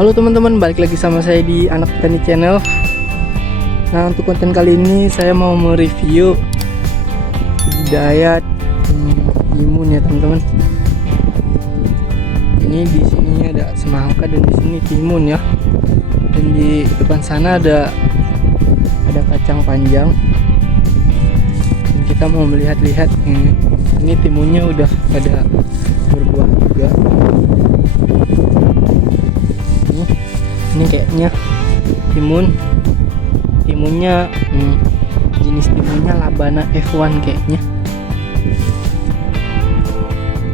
Halo teman-teman, balik lagi sama saya di Anak Petani Channel. Nah, untuk konten kali ini saya mau mereview budidaya timun ya teman-teman. Ini di sini ada semangka dan di sini timun ya. Dan di depan sana ada kacang panjang. Dan kita mau melihat-lihat ini timunnya udah pada berbuah juga. Ini kayaknya timunnya jenis timunnya Labana F1 kayaknya.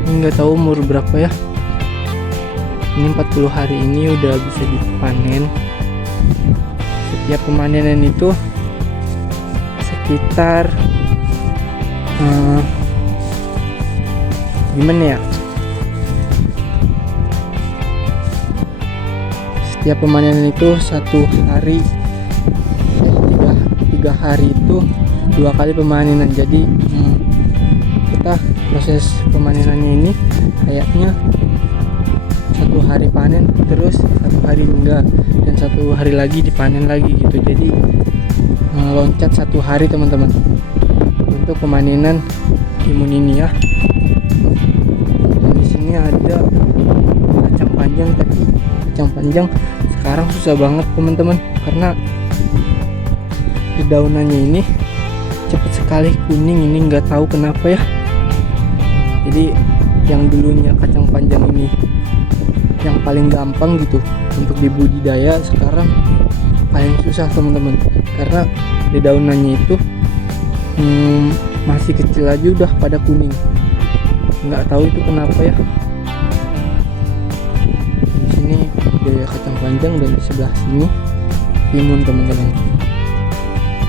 Ini nggak tahu umur berapa ya. Ini 40 hari ini udah bisa dipanen. Setiap pemanenan itu sekitar gimana ya, setiap pemanenan itu satu hari tiga hari itu 2 kali pemanenan. Jadi kita proses pemanenannya ini kayaknya 1 hari panen, terus 1 hari enggak, dan 1 hari lagi dipanen lagi gitu. Jadi loncat 1 hari teman-teman untuk pemanenan timun ini ya. Dan di sini ada kacang panjang, tapi kacang panjang sekarang susah banget teman-teman, karena daunannya ini cepet sekali kuning. Ini nggak tahu kenapa ya. Jadi yang dulunya kacang panjang ini yang paling gampang gitu untuk dibudidaya, sekarang paling susah teman-teman, karena daunannya itu masih kecil aja udah pada kuning. Nggak tahu itu kenapa ya. Ini budidaya kacang panjang dan di sebelah sini timun teman-teman.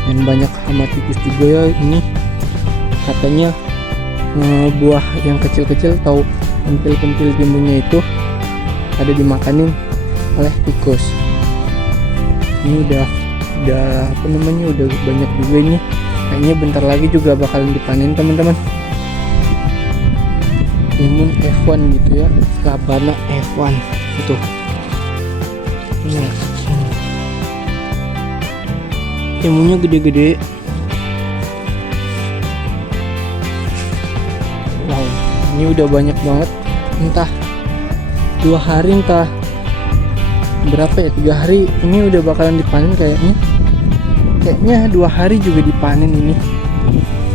Dan banyak hama tikus juga ya. Ini katanya buah yang kecil-kecil atau pentil-pentil timunnya itu ada dimakanin oleh tikus. Ini udah apa namanya, udah banyak juga ini. Kayaknya bentar lagi juga bakalan dipanen teman-teman. Timun F1 gitu ya, Labana F1 itu. Timunnya gede-gede. Wow, ini udah banyak banget. Entah 2 hari entah berapa ya, 3 hari ini udah bakalan dipanen kayaknya 2 hari juga dipanen ini.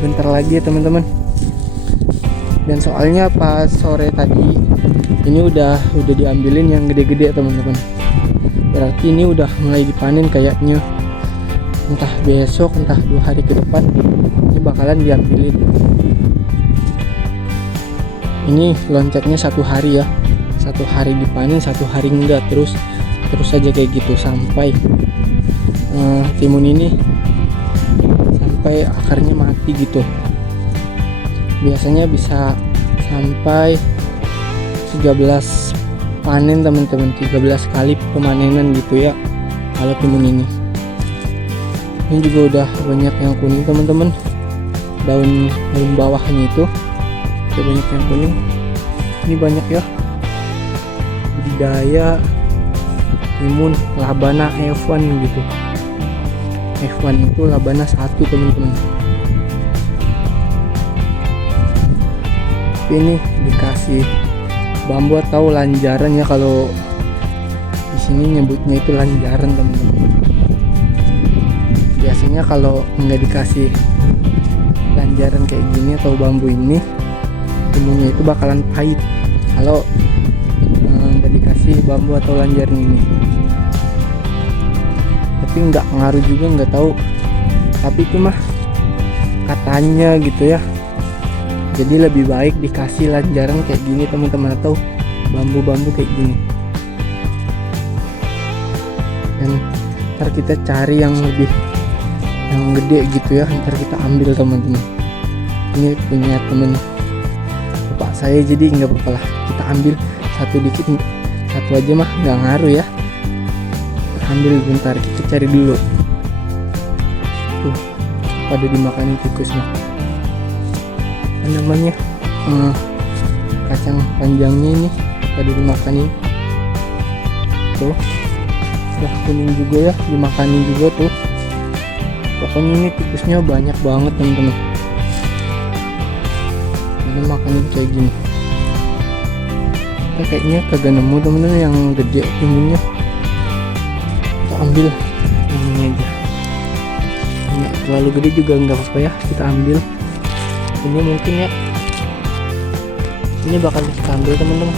Bentar lagi ya teman-teman. Dan soalnya pas sore tadi ini udah diambilin yang gede-gede teman-teman. Berarti ini udah mulai dipanen kayaknya. Entah besok entah 2 hari ke depan ini bakalan diambilin. Ini loncatnya 1 hari ya, 1 hari dipanen 1 hari enggak, terus saja kayak gitu sampai timun ini sampai akarnya mati gitu. Biasanya bisa sampai 13 panen teman-teman, 13 kali pemanenan gitu ya kalau timun ini. Ini juga udah banyak yang kuning teman-teman. Daun bawahnya itu udah banyak yang kuning. Ini banyak ya budidaya timun Labana F1 gitu. F1 itu Labana 1 teman-teman. Ini dikasih bambu atau lanjaran ya, kalau di sini nyebutnya itu lanjaran teman-teman. Biasanya kalau nggak dikasih lanjaran kayak gini atau bambu ini, timunnya itu bakalan pahit kalau nggak dikasih bambu atau lanjaran ini. Tapi nggak ngaruh juga, nggak tahu, tapi itu mah katanya gitu ya. Jadi lebih baik dikasih lanjaran kayak gini teman-teman, atau bambu-bambu kayak gini. Dan ntar kita cari yang gede gitu ya, ntar kita ambil teman-teman. Ini punya temen bapak saya, jadi nggak apa-apa lah, kita ambil satu dikit, satu aja mah nggak ngaruh ya. Kita ambil bentar, kita cari dulu. Tuh pada dimakanin tikus mah. Namanya kacang panjangnya ini pada dimakanin. tuh udah kuning juga ya, dimakanin juga tuh. Pokoknya ini tikusnya banyak banget teman-teman. Ini makanin kayak gini. Kita kayaknya kagak nemu teman-teman yang gede timunnya. Kita ambil ini aja. Ini terlalu gede juga nggak apa-apa ya, kita ambil. Ini mungkin ya, ini bakal kita ambil teman-teman.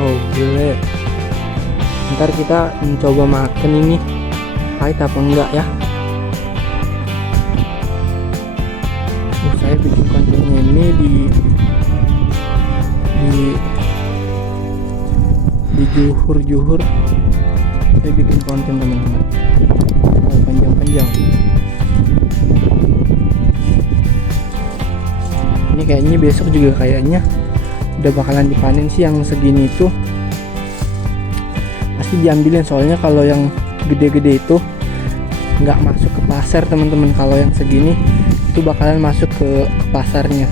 Oh gile, ntar kita mencoba makan ini pahit apa enggak ya. Saya bikin kontennya ini di juhur saya bikin konten teman-teman, panjang-panjang. Ini kayaknya besok juga kayaknya udah bakalan dipanen sih. Yang segini itu pasti diambilin, soalnya kalau yang gede-gede itu nggak masuk ke pasar teman-teman. Kalau yang segini itu bakalan masuk ke pasarnya.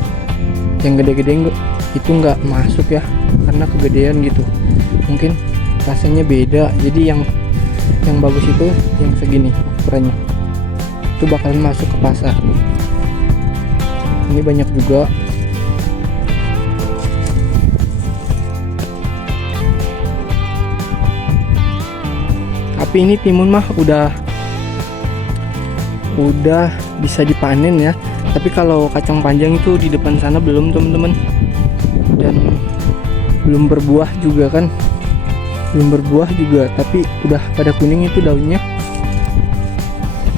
Yang gede-gede itu nggak masuk ya, karena kegedean gitu, mungkin rasanya beda. Jadi yang bagus itu yang segini ukurannya, itu bakalan masuk ke pasar. Ini banyak juga. Tapi ini timun mah udah bisa dipanen ya. Tapi kalau kacang panjang itu di depan sana belum teman-teman, dan belum berbuah juga kan, tapi udah pada kuning itu daunnya.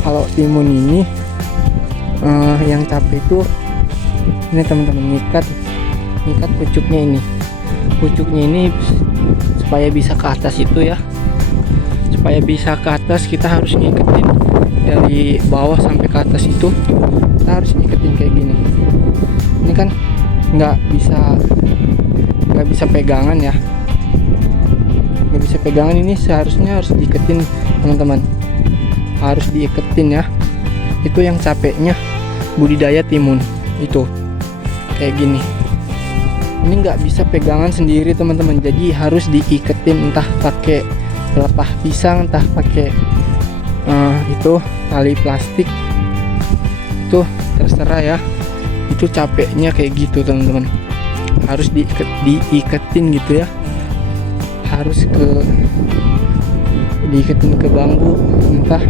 Kalau timun ini yang capek itu ini teman-teman, ngikat pucuknya ini supaya bisa ke atas itu ya. Supaya bisa ke atas kita harus ngiketin dari bawah sampai ke atas itu, kita harus ngiketin kayak gini. Ini kan nggak bisa pegangan ya, nggak bisa pegangan. Ini seharusnya harus diiketin teman-teman, harus diiketin ya. Itu yang capeknya budidaya timun itu kayak gini. Ini nggak bisa pegangan sendiri teman-teman, jadi harus diiketin, entah pakai pelepah pisang, entah pakai itu tali plastik, itu terserah ya. Itu capeknya kayak gitu teman-teman, harus diiketin gitu ya, harus diiketin ke bambu, entah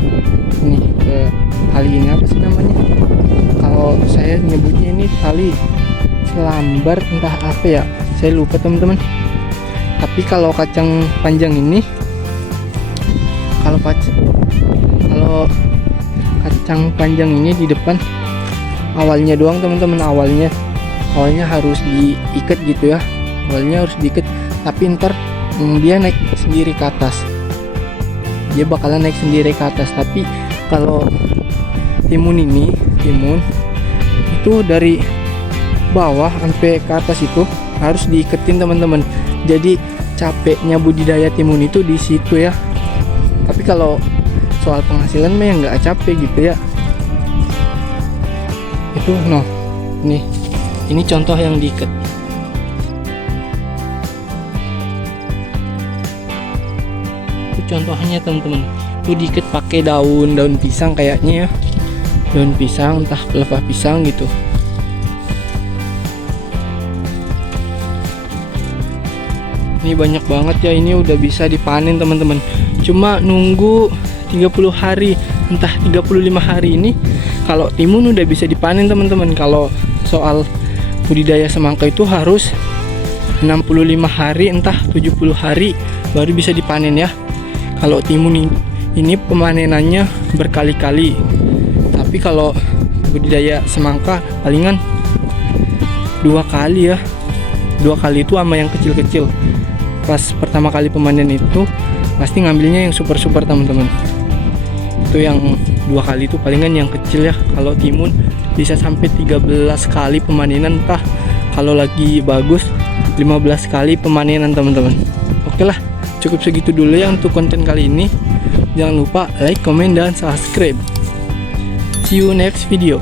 ini ke tali ini apa sih namanya, kalau saya nyebutnya ini tali selambar, entah apa ya, saya lupa teman-teman. Tapi kalau kacang panjang ini, kalau kacang panjang ini di depan awalnya doang teman-teman, awalnya harus diikat gitu ya, awalnya harus diikat. Tapi ntar dia naik sendiri ke atas, dia bakalan naik sendiri ke atas. Tapi kalau timun itu dari bawah sampai ke atas itu harus diiketin teman-teman. Jadi capeknya budidaya timun itu di situ ya. Tapi kalau soal penghasilan mah ya nggak capek gitu ya. Itu nih ini contoh yang diikat. Itu contohnya teman-teman, itu diikat pakai daun pisang kayaknya ya, daun pisang, entah pelepah pisang gitu. Ini banyak banget ya, ini udah bisa dipanen teman-teman. Cuma nunggu 30 hari, entah 35 hari ini kalau timun udah bisa dipanen teman-teman. Kalau soal budidaya semangka itu harus 65 hari, entah 70 hari baru bisa dipanen ya. Kalau timun ini pemanenannya berkali-kali. Tapi kalau budidaya semangka palingan 2 kali ya. 2 kali itu sama yang kecil-kecil. Pas pertama kali pemanen itu pasti ngambilnya yang super teman-teman. Itu yang 2 kali itu palingan yang kecil ya. Kalau timun bisa sampai 13 kali pemanenan, entah kalau lagi bagus 15 kali pemanenan teman-teman. Oke lah, cukup segitu dulu ya untuk konten kali ini. Jangan lupa like, comment, dan subscribe. See you next video.